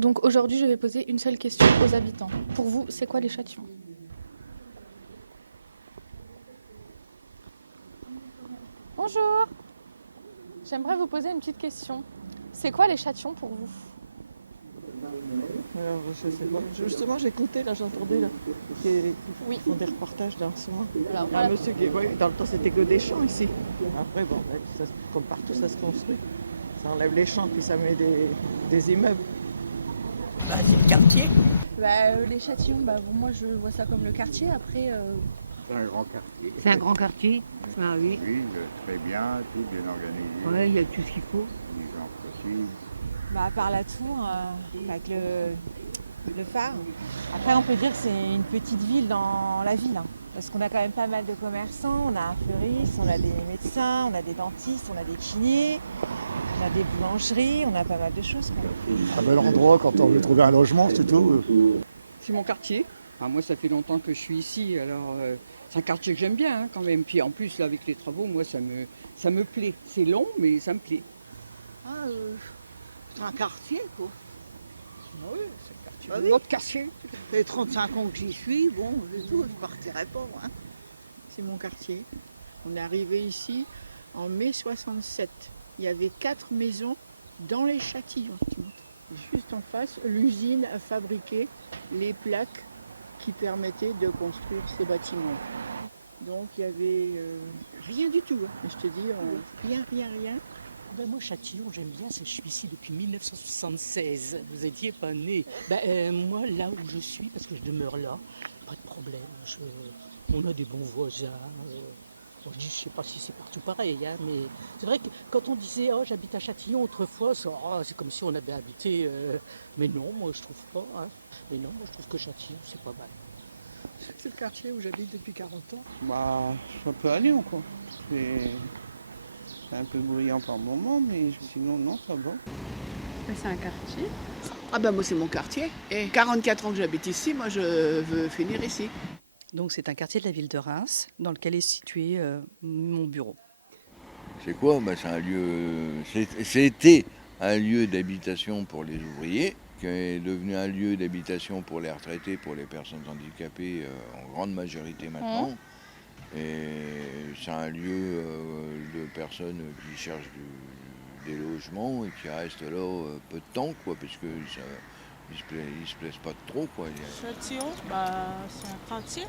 Donc aujourd'hui, je vais poser une seule question aux habitants. Pour vous, c'est quoi les châtillons? Bonjour. J'aimerais vous poser une petite question. C'est quoi les châtillons pour vous? Alors, je sais pas. Justement, j'écoutais, là, j'entendais, là, qu'ils font des reportages dans ce moment. Alors, Il y a un monsieur qui, oui, dans le temps, c'était que des champs ici. Après, bon, comme partout, ça se construit. Ça enlève les champs, puis ça met des immeubles. Bah, c'est le quartier. Les châtillons, moi je vois ça comme le quartier. Après, C'est un grand quartier. C'est un grand quartier. Ah oui. Oui, très bien, tout bien organisé. Ouais, il y a tout ce qu'il faut. Les gens précis. À part la tour, avec le phare. Après, on peut dire que c'est une petite ville dans la ville. Parce qu'on a quand même pas mal de commerçants. On a un fleuriste, on a des médecins, on a des dentistes, on a des kinés, on a des boulangeries, on a pas mal de choses. Un bel endroit quand on veut trouver un logement, c'est tout. C'est mon quartier. Enfin, moi, ça fait longtemps que je suis ici, alors c'est un quartier que j'aime bien quand même. Puis en plus, là, avec les travaux, moi, ça me plaît. C'est long, mais ça me plaît. C'est un quartier, quoi. Oui, c'est le quartier. Ah oui. Notre quartier. Ça fait 35 ans que j'y suis, bon, c'est tout, je partirai pas, hein. C'est mon quartier. On est arrivé ici en mai 67. Il y avait 4 maisons dans les Châtillons. Juste en face, l'usine a fabriqué les plaques qui permettaient de construire ces bâtiments. Donc il y avait rien du tout. Je te dis, rien. Moi, Châtillon, j'aime bien, je suis ici depuis 1976. Vous n'étiez pas né. Moi, là où je suis, parce que je demeure là, pas de problème. On a des bons voisins. Je ne sais pas si c'est partout pareil, hein, mais c'est vrai que quand on disait « j'habite à Châtillon » autrefois, c'est comme si on avait habité... mais non, moi je trouve pas. Hein. Mais non, moi je trouve que Châtillon, c'est pas mal. C'est le quartier où j'habite depuis 40 ans. Ça peut aller ou quoi. C'est un peu bruyant par moment, mais sinon, non, ça va. c'est un quartier. Moi c'est mon quartier. Et 44 ans que j'habite ici, moi je veux finir ici. Donc c'est un quartier de la ville de Reims dans lequel est situé mon bureau. C'est quoi? C'est un lieu. C'était un lieu d'habitation pour les ouvriers, qui est devenu un lieu d'habitation pour les retraités, pour les personnes handicapées, en grande majorité maintenant. Et c'est un lieu de personnes qui cherchent des logements et qui restent là peu de temps, quoi, parce que ils se plaisent pas trop, quoi. Châtillon, c'est un quartier.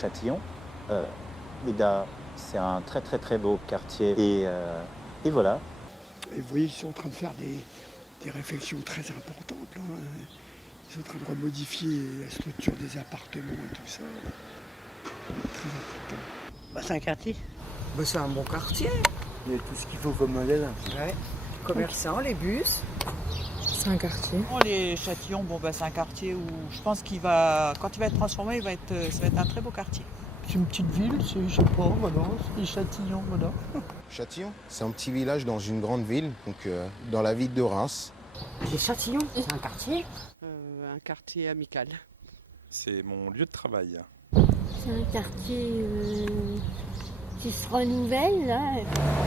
Châtillon, c'est un très très très beau quartier et voilà. Et vous voyez, ils sont en train de faire des réflexions très importantes. Là. Ils sont en train de remodifier la structure des appartements et tout ça. Très important. C'est un quartier. C'est un bon quartier. Il y a tout ce qu'il faut comme modèle. Ouais. Commerçants, les bus. C'est un quartier. Les Châtillons, c'est un quartier où je pense quand il va être transformé, ça va être un très beau quartier. C'est une petite ville, je sais pas, voilà, c'est les Châtillons, voilà. Châtillon, c'est un petit village dans une grande ville, donc dans la ville de Reims. Les Châtillons, c'est un quartier. Un quartier amical. C'est mon lieu de travail. C'est un quartier qui se renouvelle, là.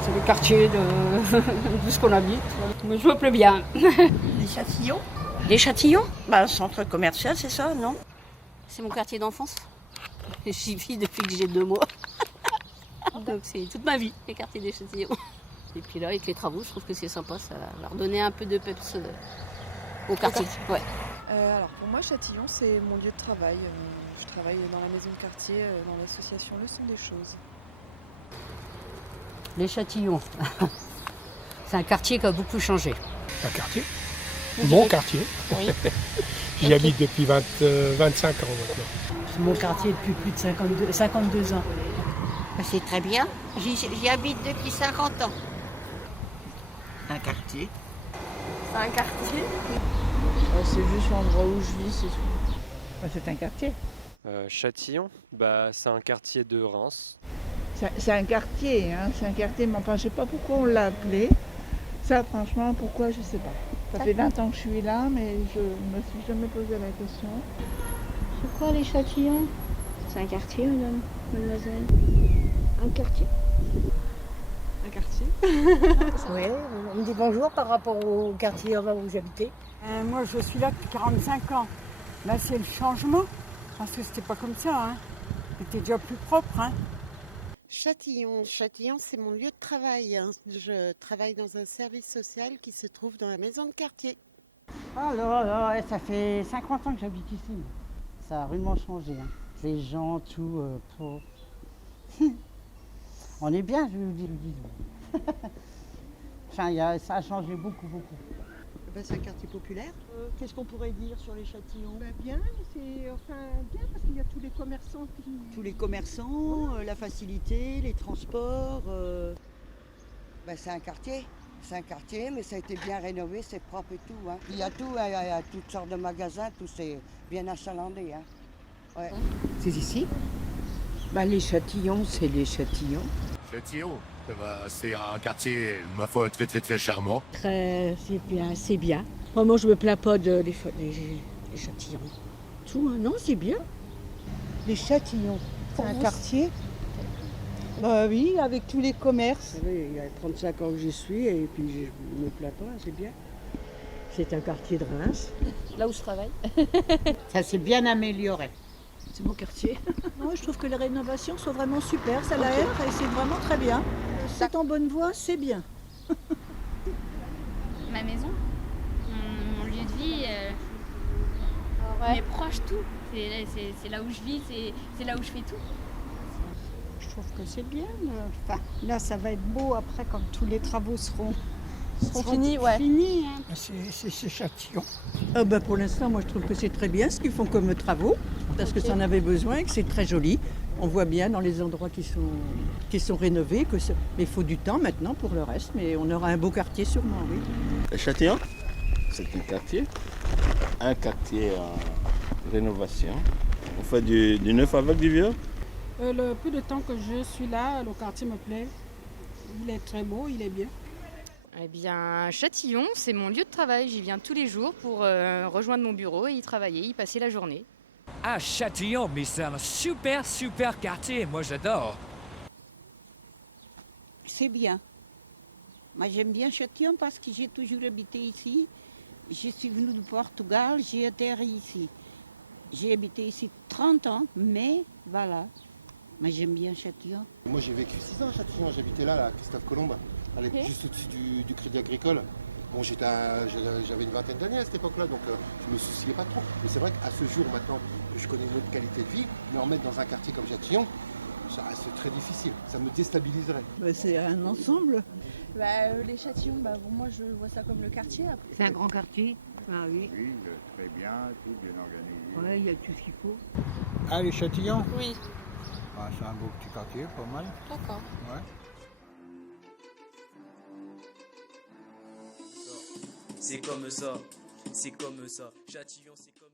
C'est le quartier de ce qu'on habite. Mais je me plais bien. Les Châtillons. Les Châtillons? Centre commercial, c'est ça, non? C'est mon quartier d'enfance. J'y vis depuis que j'ai 2 mois. Donc c'est toute ma vie, les quartiers des Châtillons. Et puis là, avec les travaux, je trouve que c'est sympa, ça va redonner un peu de peps au quartier. Ouais. Alors pour moi, Châtillon, c'est mon lieu de travail. Je travaille dans la maison de quartier, dans l'association Le Son des Choses. Les Châtillons. C'est un quartier qui a beaucoup changé. Un quartier. Bon quartier. Oui. J'y habite depuis 25 ans maintenant. C'est mon quartier depuis plus de 52 ans. C'est très bien. J'y habite depuis 50 ans. Un quartier. C'est un quartier. C'est juste l'endroit où je vis, c'est tout. C'est un quartier. Châtillon, c'est un quartier de Reims. C'est un quartier, mais enfin, je sais pas pourquoi on l'a appelé. Ça, franchement, pourquoi, je sais pas. Ça fait 20 ans que je suis là, mais je me suis jamais posé la question. C'est quoi les Châtillons? C'est un quartier, mademoiselle? Un quartier. quartier. Oui, on me dit bonjour par rapport au quartier où j'habitais. Moi, je suis là depuis 45 ans. Là, c'est le changement, parce que c'était pas comme ça. Hein. C'était déjà plus propre. Hein. Châtillon. Châtillon, c'est mon lieu de travail. Hein. Je travaille dans un service social qui se trouve dans la maison de quartier. Alors, ça fait 50 ans que j'habite ici. Ça a rudement changé. Hein. Les gens, tout. On est bien, je vous dis. Enfin, ça a changé beaucoup. C'est un quartier populaire. Qu'est-ce qu'on pourrait dire sur les Châtillons? Bien, bien parce qu'il y a tous les commerçants. Tous les commerçants, la facilité, les transports. C'est un quartier, mais ça a été bien rénové, c'est propre et tout. Hein. Il y a tout, il y a toutes sortes de magasins, tout c'est bien achalandé. Hein. Ouais. C'est ici? Les Châtillons, c'est les Châtillons. Châtillon, c'est un quartier, ma foi, très charmant. C'est bien. Moi, je me plains pas les Châtillons. Tout, hein, non, c'est bien. Les Châtillons, c'est un quartier. Oui, avec tous les commerces. Vous savez, il y a 35 ans que j'y suis et puis je ne me plains pas, c'est bien. C'est un quartier de Reims. Là où je travaille. Ça s'est bien amélioré. C'est mon quartier. Moi, je trouve que les rénovations sont vraiment super, ça l'aère et c'est vraiment très bien. C'est en bonne voie, c'est bien. Ma maison, mon lieu de vie, mes proches, tout. C'est là où je vis, c'est là où je fais tout. Je trouve que c'est bien. Enfin, là, ça va être beau après quand tous les travaux seront finis. Ouais. Finis, hein. C'est Châtillon. Pour l'instant, moi, je trouve que c'est très bien ce qu'ils font comme travaux, parce que ça en avait besoin et que c'est très joli. On voit bien dans les endroits qui sont rénovés, mais il faut du temps maintenant pour le reste, mais on aura un beau quartier sûrement, oui. Châtillon, c'est un quartier en rénovation. On fait du neuf avec du vieux. Le peu de temps que je suis là, le quartier me plaît. Il est très beau, il est bien. Eh bien, Châtillon, c'est mon lieu de travail. J'y viens tous les jours pour rejoindre mon bureau et y travailler, y passer la journée. Ah, Châtillon, mais c'est un super quartier. Moi, j'adore. C'est bien. Moi, j'aime bien Châtillon parce que j'ai toujours habité ici. Je suis venue du Portugal, j'ai atterri ici. J'ai habité ici 30 ans, mais voilà. Moi, j'aime bien Châtillon. Moi, j'ai vécu 6 ans à Châtillon. J'habitais là, Christophe Colomb, juste au-dessus du Crédit Agricole. Bon, j'avais une vingtaine d'années à cette époque-là, donc je me souciais pas trop. Mais c'est vrai qu'à ce jour, maintenant que je connais une autre qualité de vie, me remettre dans un quartier comme Châtillon, c'est très difficile. Ça me déstabiliserait. C'est un ensemble. Les Châtillons, moi je vois ça comme le quartier. C'est un grand quartier. Ah oui. Oui, très bien, tout bien organisé. Ouais, il y a tout ce qu'il faut. Ah, les Châtillons? Oui. C'est un beau petit quartier, pas mal. D'accord. Ouais. C'est comme ça. Châtillon, c'est comme